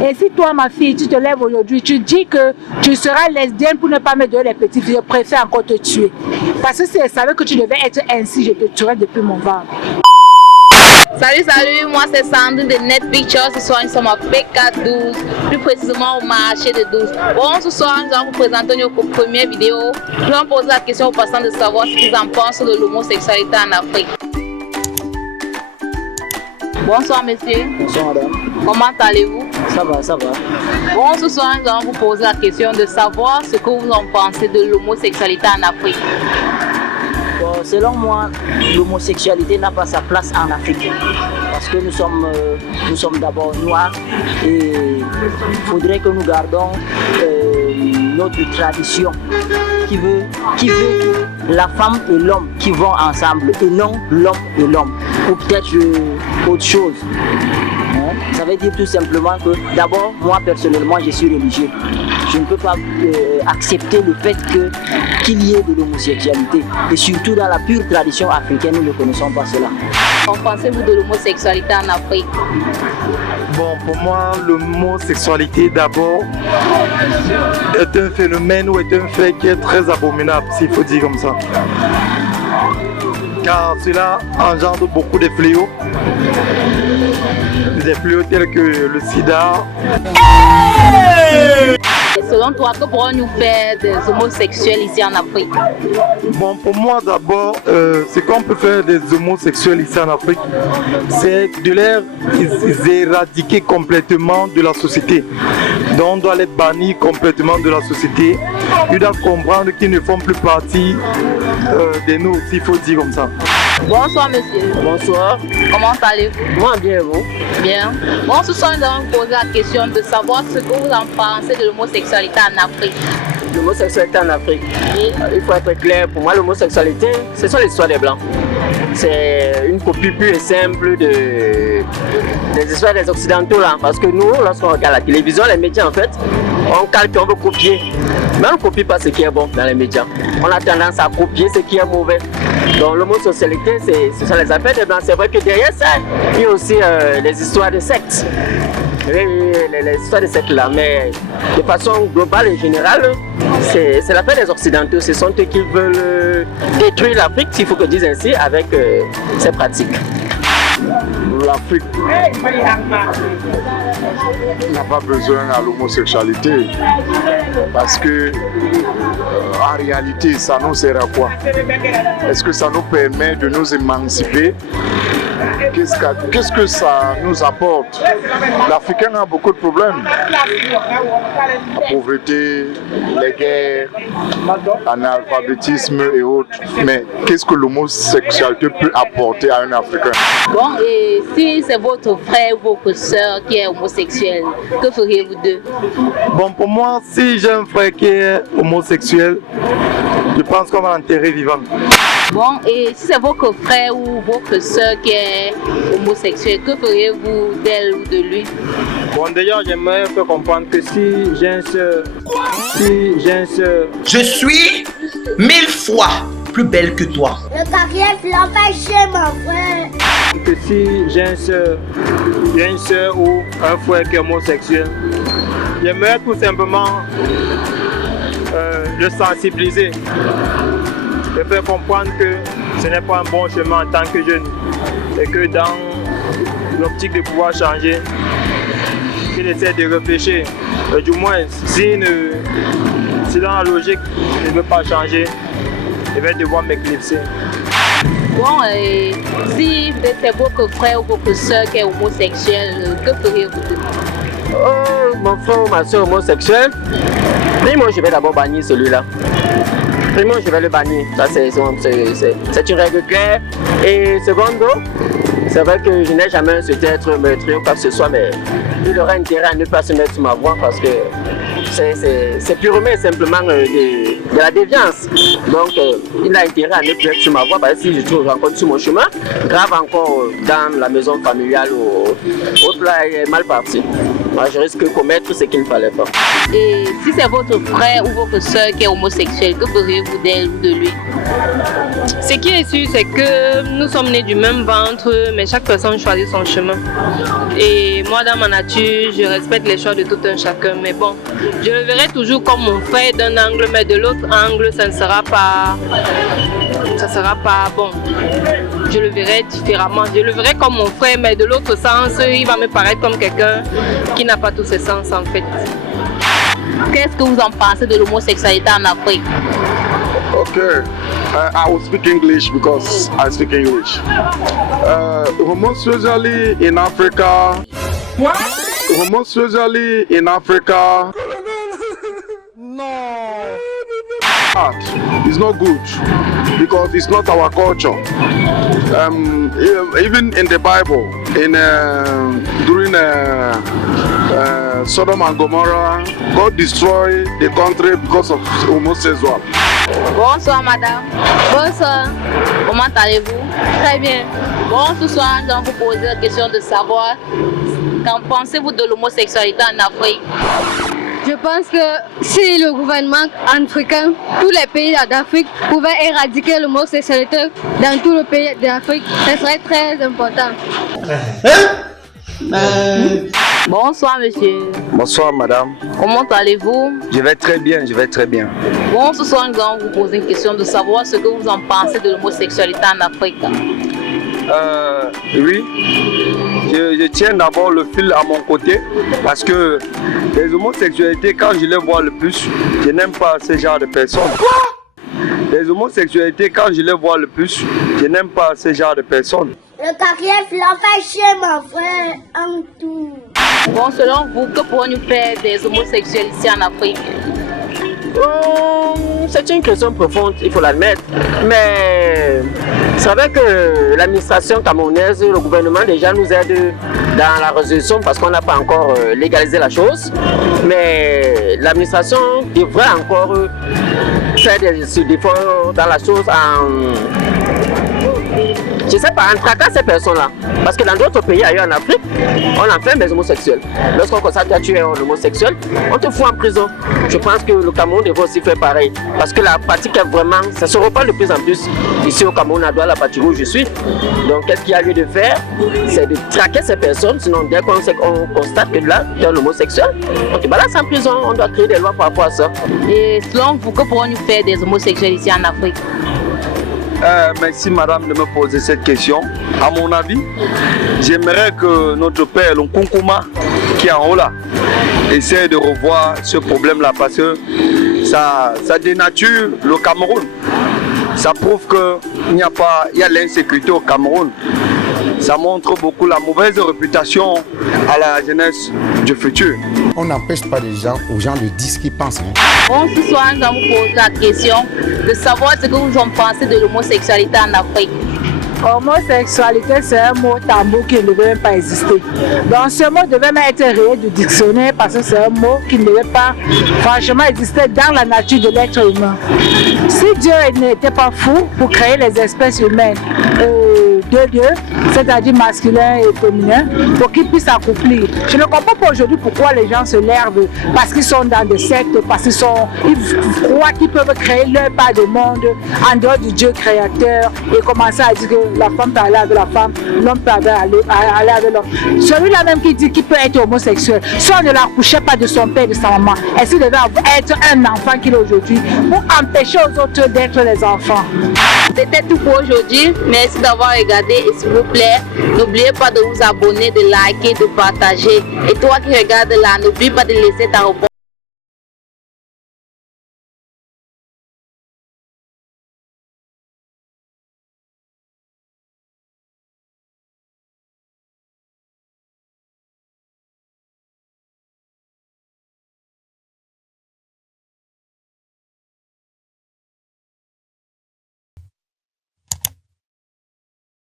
Et si toi, ma fille, tu te lèves aujourd'hui, tu dis que tu seras lesbienne pour ne pas me donner les petits filles, je préfère encore te tuer. Parce que si je savais que tu devais être ainsi, je te tuerais depuis mon ventre. Salut, moi c'est Sandrine de Net Pictures. Ce soir nous sommes à PK12, plus précisément au marché de 12. Bon, ce soir nous allons vous présenter notre première vidéo. Nous allons poser la question aux passants de savoir ce qu'ils en pensent de l'homosexualité en Afrique. Bonsoir monsieur. Bonsoir madame. Comment allez-vous? Ça va, ça va. Bon, ce soir nous allons vous poser la question de savoir ce que vous en pensez de l'homosexualité en Afrique. Bon, selon moi, l'homosexualité n'a pas sa place en Afrique. Parce que nous sommes d'abord noirs et il faudrait que nous gardons notre tradition qui veut que la femme et l'homme qui vont ensemble et non l'homme et l'homme. Ou peut-être autre chose. Ça veut dire tout simplement que d'abord, moi personnellement, je suis religieux. Je ne peux pas accepter le fait qu'il y ait de l'homosexualité. Et surtout dans la pure tradition africaine, nous ne connaissons pas cela. Qu'en pensez-vous de l'homosexualité en Afrique? Bon, pour moi, l'homosexualité d'abord est un phénomène ou est un fait qui est très abominable, s'il faut dire comme ça. Car cela engendre beaucoup de fléaux. Des fléaux tels que le sida. Et selon toi, que pourrons-nous faire des homosexuels ici en Afrique? Bon, pour moi d'abord, ce qu'on peut faire des homosexuels ici en Afrique, c'est de les éradiquer complètement de la société. Donc on doit les bannir complètement de la société. Ils doivent comprendre qu'ils ne font plus partie de nous, s'il faut dire comme ça. Bonsoir monsieur. Bonsoir. Comment allez-vous? Moi bien, vous? Bien. Bon, ce soir nous allons poser la question de savoir ce que vous en pensez de l'homosexualité en Afrique. L'homosexualité en Afrique, il faut être clair, pour moi l'homosexualité, ce sont les histoires des Blancs. C'est une copie pure et simple des histoires des Occidentaux là, parce que nous, lorsqu'on regarde la télévision, les médias en fait, on calque, on veut copier, mais on ne copie pas ce qui est bon dans les médias. On a tendance à copier ce qui est mauvais. Donc l'homosexualité, ce sont les affaires des Blancs. C'est vrai que derrière ça, il y a aussi les histoires de sectes. Les histoires de sectes là, mais de façon globale et générale, c'est l'affaire des Occidentaux. Ce sont eux qui veulent détruire l'Afrique, s'il faut que je dise ainsi, avec ces pratiques. L'Afrique n'a pas besoin de l'homosexualité parce que en réalité ça nous sert à quoi? Est-ce que ça nous permet de nous émanciper? Qu'est-ce que ça nous apporte? L'Africain a beaucoup de problèmes. La pauvreté, les guerres, l'analphabétisme et autres. Mais qu'est-ce que l'homosexualité peut apporter à un Africain? Bon, et si c'est votre frère ou votre soeur qui est homosexuel, que feriez-vous d'eux? Bon, pour moi, si j'ai un frère qui est homosexuel, je pense qu'on va l'enterrer vivant. Bon, et si c'est votre frère ou votre soeur qui est homosexuel, que feriez-vous d'elle ou de lui? Bon, déjà, j'aimerais faire comprendre que si j'ai un soeur, je suis 1000 fois plus belle que toi. Le carrière l'empêche chez mon frère. Que si j'ai une soeur ou un frère qui est homosexuel, j'aimerais tout simplement le sensibiliser, le faire comprendre que ce n'est pas un bon chemin en tant que jeune et que dans l'optique de pouvoir changer, qu'il essaie de réfléchir. Du moins, si dans la logique il ne veut pas changer, il va devoir m'éclipser. Bon, et si c'est votre frère ou votre soeur qui est homosexuel, que feriez-vous? Oh, mon frère ou ma soeur homosexuelle, moi je vais d'abord bannir celui-là. Primo, je vais le bannir. Ça, c'est une règle claire. Et secondo, c'est vrai que je n'ai jamais souhaité être meurtrier ou quoi que ce soit, mais il aurait intérêt à ne pas se mettre sur ma voie parce que c'est purement et simplement de la déviance. Donc, il a intérêt à ne plus être sur ma voie parce que si je trouve encore sur mon chemin, grave encore dans la maison familiale ou autre, là, il est mal parti. je risque de commettre ce qu'il ne fallait pas. Et si c'est votre frère ou votre soeur qui est homosexuel, que feriez-vous d'elle ou de lui? Ce qui est sûr, c'est que nous sommes nés du même ventre, mais chaque personne choisit son chemin. Et moi, dans ma nature, je respecte les choix de tout un chacun. Mais bon, je le verrai toujours comme mon frère d'un angle, mais de l'autre angle, ça ne sera pas bon. Je le verrai différemment. Je le verrai comme mon frère, mais de l'autre sens, il va me paraître comme quelqu'un qui n'a pas tous ses sens en fait. Qu'est-ce que vous en pensez de l'homosexualité en Afrique? Okay, I will speak English because I speak English. Homosexuality in Africa. What? Homosexuality in Africa. No. It's not good because it's not our culture. Even in the Bible, during Sodom and Gomorrah, God destroyed the country because of homosexual. Bonsoir madame. Bonsoir. Comment allez-vous? Très bien. Bon, ce soir, nous allons vous poser la question de savoir qu'en pensez-vous de l'homosexualité en Afrique? Je pense que si le gouvernement africain, tous les pays d'Afrique pouvaient éradiquer l'homosexualité dans tous les pays d'Afrique, ce serait très important. Bonsoir monsieur. Bonsoir madame. Comment allez-vous? Je vais très bien, je vais très bien. Bon, ce soir nous allons vous poser une question de savoir ce que vous en pensez de l'homosexualité en Afrique. Oui, je tiens d'abord le fil à mon côté parce que les homosexualités, quand je les vois le plus, je n'aime pas ce genre de personnes. Les homosexualités, quand je les vois le plus, je n'aime pas ce genre de personnes. Le carrière fait chez mon frère en tout. Bon, selon vous, que pourrons-nous faire des homosexuels ici en Afrique? C'est une question profonde, il faut l'admettre. Mais c'est vrai que l'administration camerounaise, le gouvernement déjà nous aide dans la résolution parce qu'on n'a pas encore légalisé la chose. Mais l'administration devrait encore faire des efforts dans la chose je sais pas, en traquant ces personnes-là. Parce que dans d'autres pays ailleurs en Afrique, on enferme des homosexuels. Lorsqu'on constate que tu es un homosexuel, on te fout en prison. Je pense que le Cameroun devrait aussi faire pareil. Parce que la pratique est vraiment, ça se reprend de plus en plus. Ici au Cameroun, à Douala, la partie où je suis. Donc qu'est-ce qu'il y a lieu de faire? C'est de traquer ces personnes. Sinon, dès qu'on constate que là, tu es un homosexuel, on te balance en prison. On doit créer des lois par rapport à ça. Et selon vous, que pourrons-nous faire des homosexuels ici en Afrique? Merci madame de me poser cette question. À mon avis, j'aimerais que notre père, le Nkunkuma, qui est en haut là, essaie de revoir ce problème-là parce que ça dénature le Cameroun. Ça prouve qu'il y a l'insécurité au Cameroun. Ça montre beaucoup la mauvaise réputation à la jeunesse du futur. On n'empêche pas aux gens de dire ce qu'ils pensent. Bon, ce soir, nous allons vous poser la question de savoir ce que vous en pensez de l'homosexualité en Afrique. Homosexualité, c'est un mot tabou qui ne devait même pas exister. Donc ce mot devait même être rayé du dictionnaire parce que c'est un mot qui ne devait pas franchement exister dans la nature de l'être humain. Si Dieu n'était pas fou pour créer les espèces humaines de Dieu, c'est-à-dire masculin et féminin, pour qu'ils puissent s'accouplir. Je ne comprends pas aujourd'hui pourquoi les gens se lèvent parce qu'ils sont dans des sectes, parce qu'ils croient qu'ils peuvent créer leur part de monde en dehors du Dieu créateur et commencer à dire que la femme peut aller avec la femme, l'homme peut aller avec l'homme. Celui-là même qui dit qu'il peut être homosexuel, si on ne l'accouchait pas de son père et de sa maman, est-ce qu'il devait être un enfant qu'il est aujourd'hui pour empêcher aux autres d'être les enfants? C'était tout pour aujourd'hui. Merci d'avoir regardé et s'il vous plaît, n'oubliez pas de vous abonner, de liker, de partager. Et toi qui regardes là, n'oublie pas de laisser ta réponse.